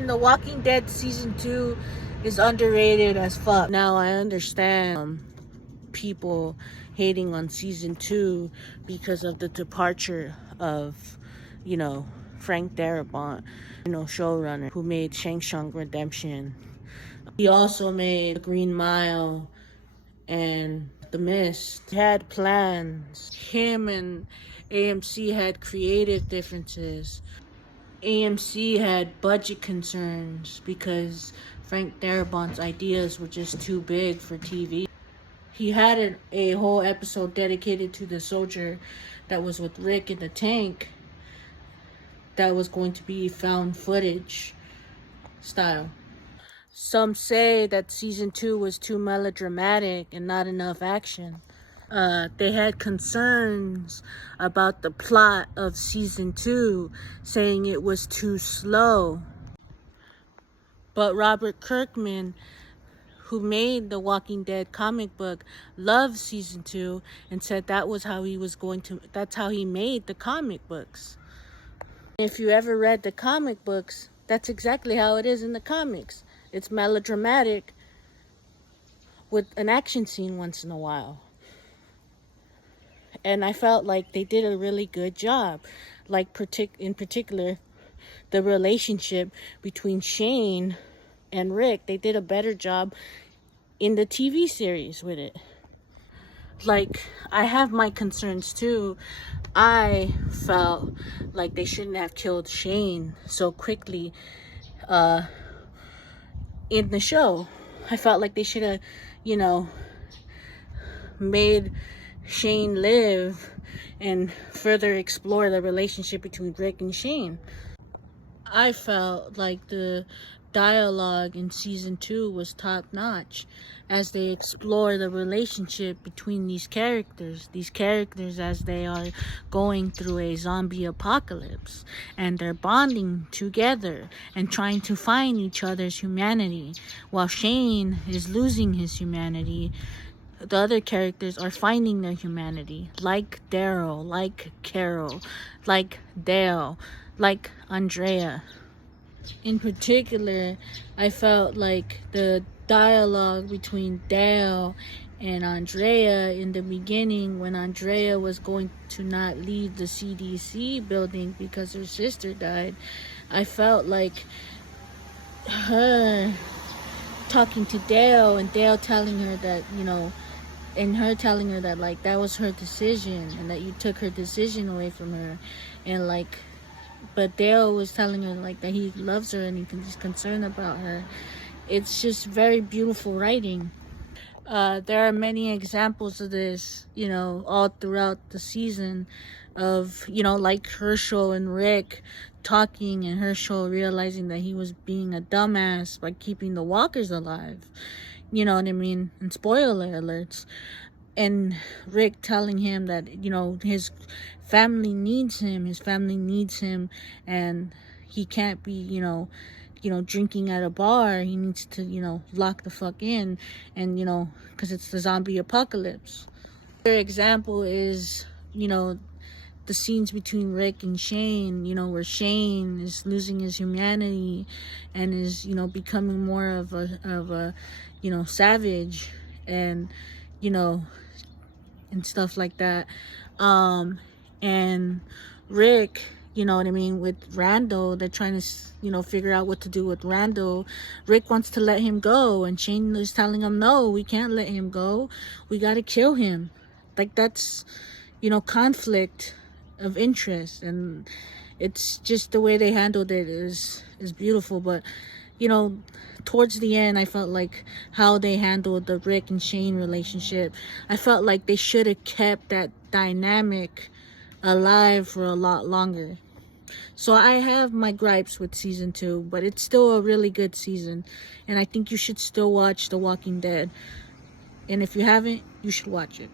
opinion, The Walking Dead season 2 is underrated as fuck. Now I understand people hating on season 2 because of the departure of, Frank Darabont, showrunner who made Shawshank Redemption. He also made The Green Mile and The Mist. He had plans. Him and AMC had creative differences. AMC had budget concerns because Frank Darabont's ideas were just too big for TV. He had a whole episode dedicated to the soldier that was with Rick in the tank that was going to be found footage style. Some say that season 2 was too melodramatic and not enough action. They had concerns about the plot of season 2, saying it was too slow. But Robert Kirkman, who made the Walking Dead comic book, loved season 2 and said that's how he made the comic books. If you ever read the comic books, that's exactly how it is in the comics. It's melodramatic with an action scene once in a while. And I felt like they did a really good job. Like in particular, the relationship between Shane and Rick, they did a better job in the TV series with it. Like, I have my concerns too. I felt like they shouldn't have killed Shane so quickly in the show. I felt like they should have, made Shane live and further explore the relationship between Rick and Shane. I felt like the dialogue in season 2 was top notch as they explore the relationship between these characters as they are going through a zombie apocalypse, and they're bonding together and trying to find each other's humanity. While Shane is losing his humanity, the other characters are finding their humanity, like Daryl, like Carol, like Dale, like Andrea. In particular, I felt like the dialogue between Dale and Andrea in the beginning, when Andrea was going to not leave the CDC building because her sister died, I felt like her talking to Dale and Dale telling her that, and her telling her that, like, that was her decision and that you took her decision away from her, and like, but Dale was telling her like that he loves her and he's concerned about her. It's just very beautiful writing. There are many examples of this, all throughout the season of, like Herschel and Rick talking, and Herschel realizing that he was being a dumbass by keeping the walkers alive. You know what I mean? And spoiler alerts. And Rick telling him that, his family needs him, and he can't be, drinking at a bar. He needs to, lock the fuck in, and, because it's the zombie apocalypse. Another example is, the scenes between Rick and Shane, where Shane is losing his humanity and is, becoming more of a savage, and, and stuff like that. And Rick, with Randall, they're trying to, figure out what to do with Randall. Rick wants to let him go, and Shane is telling him, no, we can't let him go. We got to kill him. Like, that's, conflict of interest, and it's just the way they handled it is beautiful. But, towards the end, I felt like how they handled the Rick and Shane relationship, I felt like they should have kept that dynamic alive for a lot longer. So I have my gripes with season 2, but it's still a really good season, and I think you should still watch The Walking Dead. And if you haven't, you should watch it.